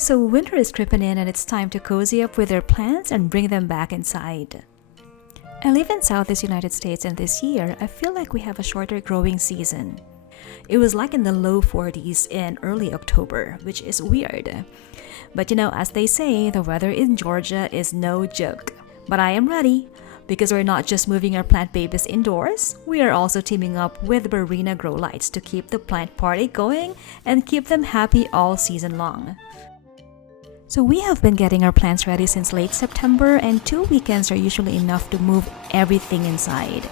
So winter is creeping in and it's time to cozy up with your plants and bring them back inside. I live in Southeast United States and this year I feel like we have a shorter growing season. It was like in the low 40s in early October, which is weird. But as they say, the weather in Georgia is no joke. But I am ready, because we're not just moving our plant babies indoors, we are also teaming up with Barrina Grow lights to keep the plant party going and keep them happy all season long. So we have been getting our plants ready since late September, and 2 weekends are usually enough to move everything inside.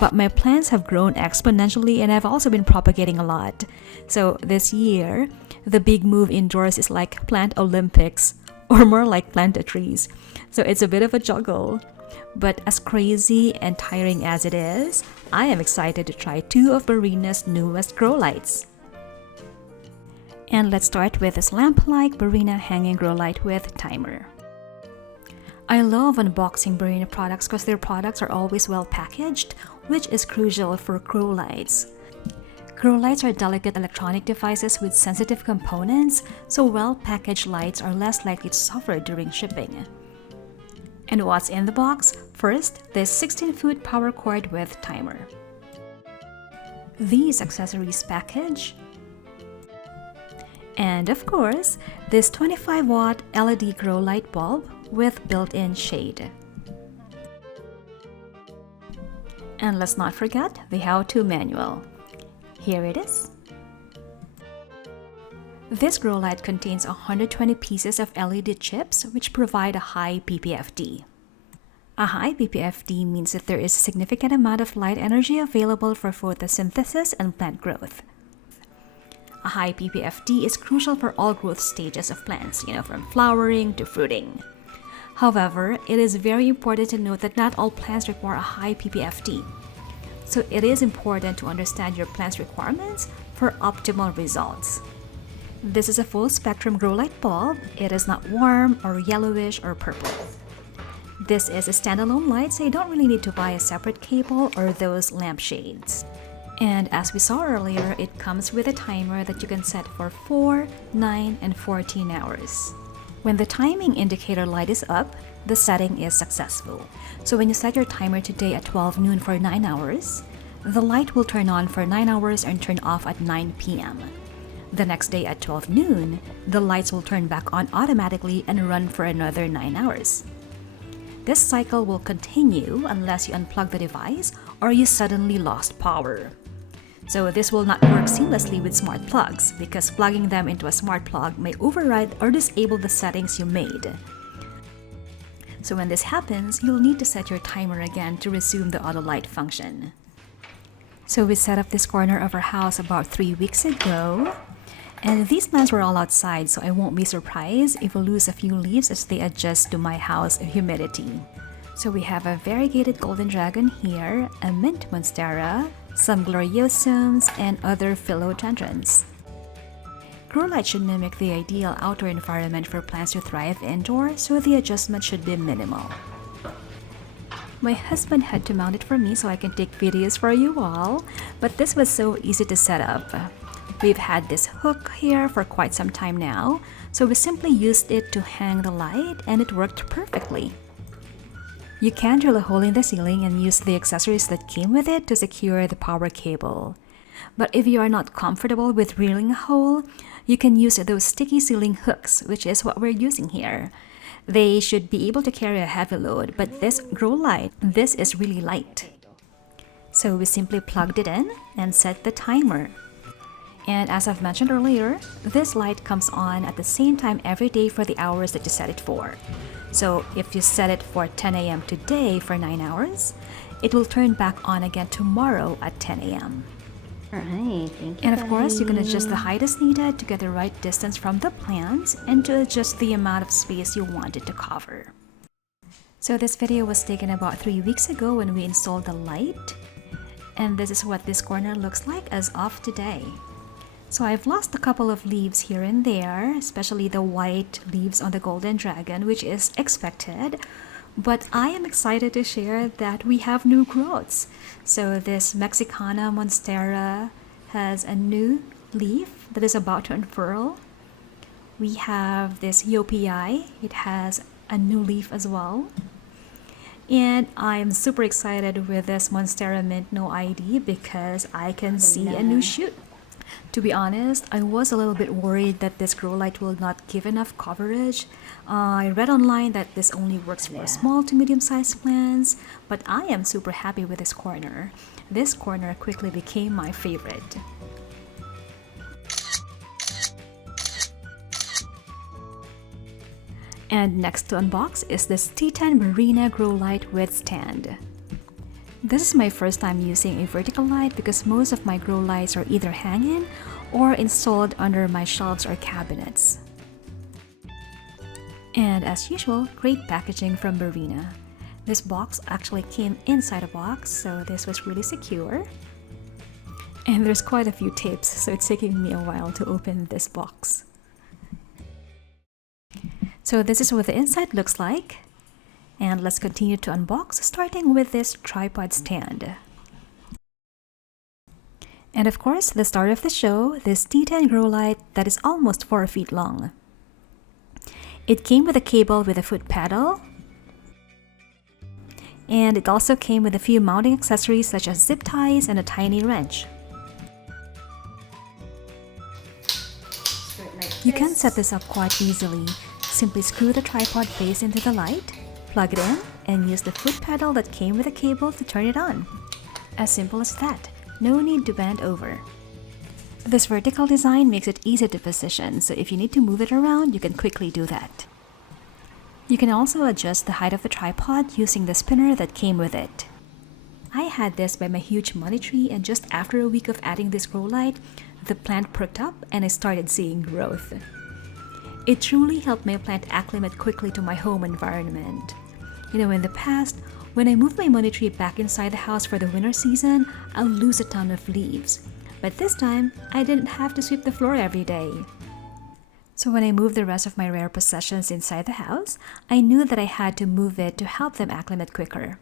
But my plants have grown exponentially and I've also been propagating a lot. So this year, the big move indoors is like plant Olympics, or more like plant-a-trees. So it's a bit of a juggle. But as crazy and tiring as it is, I am excited to try 2 of Barrina's newest grow lights. And let's start with this lamp-like Barrina hanging grow light with timer. I love unboxing Barrina products because their products are always well packaged, which is crucial for grow lights. Grow lights are delicate electronic devices with sensitive components, so well-packaged lights are less likely to suffer during shipping. And what's in the box? First, this 16-foot power cord with timer. These accessories package. And of course, this 25-watt LED grow light bulb with built-in shade. And let's not forget the how-to manual. Here it is. This grow light contains 120 pieces of LED chips which provide a high PPFD. A high PPFD means that there is a significant amount of light energy available for photosynthesis and plant growth. A high PPFD is crucial for all growth stages of plants, from flowering to fruiting. However, it is very important to note that not all plants require a high PPFD. So it is important to understand your plant's requirements for optimal results. This is a full spectrum grow light bulb. It is not warm or yellowish or purple. This is a standalone light, so you don't really need to buy a separate cable or those lampshades. And as we saw earlier, it comes with a timer that you can set for 4, 9, and 14 hours. When the timing indicator light is up, the setting is successful. So when you set your timer today at 12 noon for 9 hours, the light will turn on for 9 hours and turn off at 9 p.m. The next day at 12 noon, the lights will turn back on automatically and run for another 9 hours. This cycle will continue unless you unplug the device or you suddenly lost power. So this will not work seamlessly with smart plugs because plugging them into a smart plug may override or disable the settings you made. So when this happens, you'll need to set your timer again to resume the auto light function. So we set up this corner of our house about 3 weeks ago. And these plants were all outside, so I won't be surprised if we lose a few leaves as they adjust to my house humidity. So we have a variegated golden dragon here, a mint monstera, some gloriosums, and other philodendrons. Grow light should mimic the ideal outdoor environment for plants to thrive indoors, so the adjustment should be minimal. My husband had to mount it for me so I can take videos for you all, but this was so easy to set up. We've had this hook here for quite some time now, so we simply used it to hang the light and it worked perfectly. You can drill a hole in the ceiling and use the accessories that came with it to secure the power cable. But if you are not comfortable with drilling a hole, you can use those sticky ceiling hooks, which is what we're using here. They should be able to carry a heavy load, but this grow light, this is really light. So we simply plugged it in and set the timer. And as I've mentioned earlier, this light comes on at the same time every day for the hours that you set it for. So if you set it for 10 a.m. today for 9 hours, it will turn back on again tomorrow at 10 a.m. Alright, thank you. And of course, you can adjust the height as needed to get the right distance from the plants and to adjust the amount of space you want it to cover. So this video was taken about 3 weeks ago when we installed the light. And this is what this corner looks like as of today. So I've lost a couple of leaves here and there, especially the white leaves on the golden dragon, which is expected. But I am excited to share that we have new growths. So this Mexicana monstera has a new leaf that is about to unfurl. We have this UPI. It has a new leaf as well. And I'm super excited with this Monstera Mint No ID because I can see a new shoot. To be honest, I was a little bit worried that this grow light will not give enough coverage. I read online that this only works for small to medium-sized plants, but I am super happy with this corner. This corner quickly became my favorite. And next to unbox is this T10 Barrina Grow light with stand. This is my first time using a vertical light because most of my grow lights are either hanging or installed under my shelves or cabinets. And as usual, great packaging from Barrina. This box actually came inside a box, so this was really secure. And there's quite a few tapes, so it's taking me a while to open this box. So this is what the inside looks like. And let's continue to unbox, starting with this tripod stand. And of course, the start of the show, this T10 grow light that is almost 4 feet long. It came with a cable with a foot pedal. And it also came with a few mounting accessories such as zip ties and a tiny wrench. You can set this up quite easily. Simply screw the tripod base into the light, plug it in, and use the foot pedal that came with a cable to turn it on. As simple as that, no need to bend over. This vertical design makes it easy to position, so if you need to move it around, you can quickly do that. You can also adjust the height of the tripod using the spinner that came with it. I had this by my huge money tree, and just after a week of adding this grow light, the plant perked up and I started seeing growth. It truly helped my plant acclimate quickly to my home environment. You know, in the past, when I moved my money tree back inside the house for the winter season, I'll lose a ton of leaves. But this time, I didn't have to sweep the floor every day. So when I moved the rest of my rare possessions inside the house, I knew that I had to move it to help them acclimate quicker.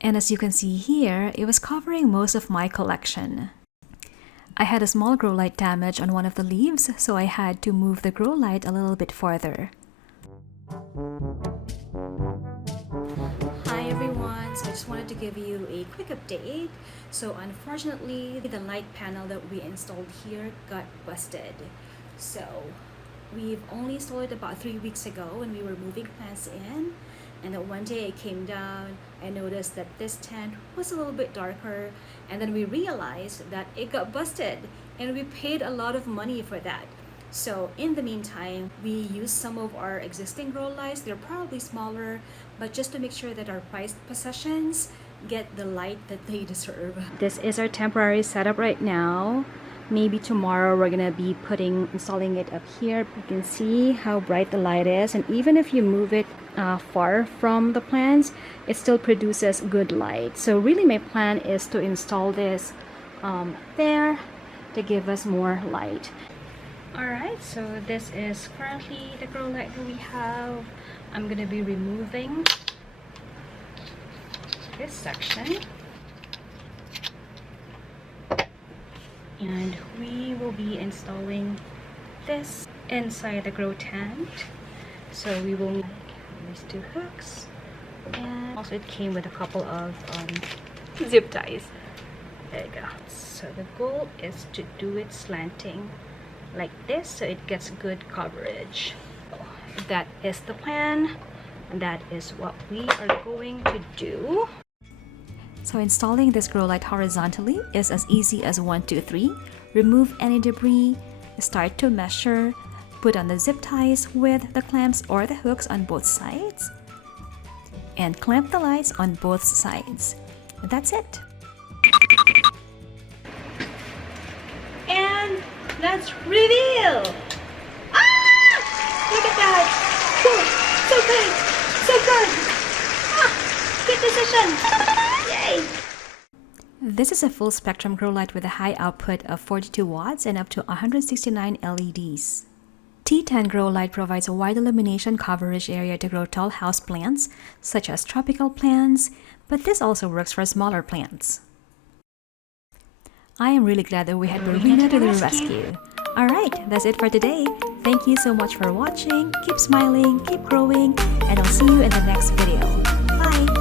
And as you can see here, it was covering most of my collection. I had a small grow light damage on one of the leaves, so I had to move the grow light a little bit farther. Hi everyone, so I just wanted to give you a quick update. So unfortunately, the light panel that we installed here got busted. So we've only installed it about 3 weeks ago when we were moving plants in. And then one day it came down, I noticed that this tent was a little bit darker, and then we realized that it got busted and we paid a lot of money for that. So in the meantime, we used some of our existing grow lights. They're probably smaller, but just to make sure that our prized possessions get the light that they deserve. This is our temporary setup right now. Maybe tomorrow we're gonna be installing it up here. You can see how bright the light is, and even if you move it far from the plants, it still produces good light. So really my plan is to install this there to give us more light. Alright, so this is currently the grow light that we have. I'm gonna be removing this section. And we will be installing this inside the grow tent. So we will need these 2 hooks, and also it came with a couple of zip ties. There you go. So the goal is to do it slanting like this so it gets good coverage. That is the plan, and that is what we are going to do. So installing this grow light horizontally is as easy as 1, 2, 3. Remove any debris, start to measure, put on the zip ties with the clamps or the hooks on both sides, and clamp the lights on both sides. That's it. And let's reveal! Ah! Look at that! Whew, so good! So good! Ah! Good decision! Yay! This is a full spectrum grow light with a high output of 42 watts and up to 169 LEDs. T10 grow light provides a wide illumination coverage area to grow tall house plants, such as tropical plants, but this also works for smaller plants. I am really glad that we had Barrina to the rescue. Alright, that's it for today. Thank you so much for watching. Keep smiling, keep growing, and I'll see you in the next video. Bye!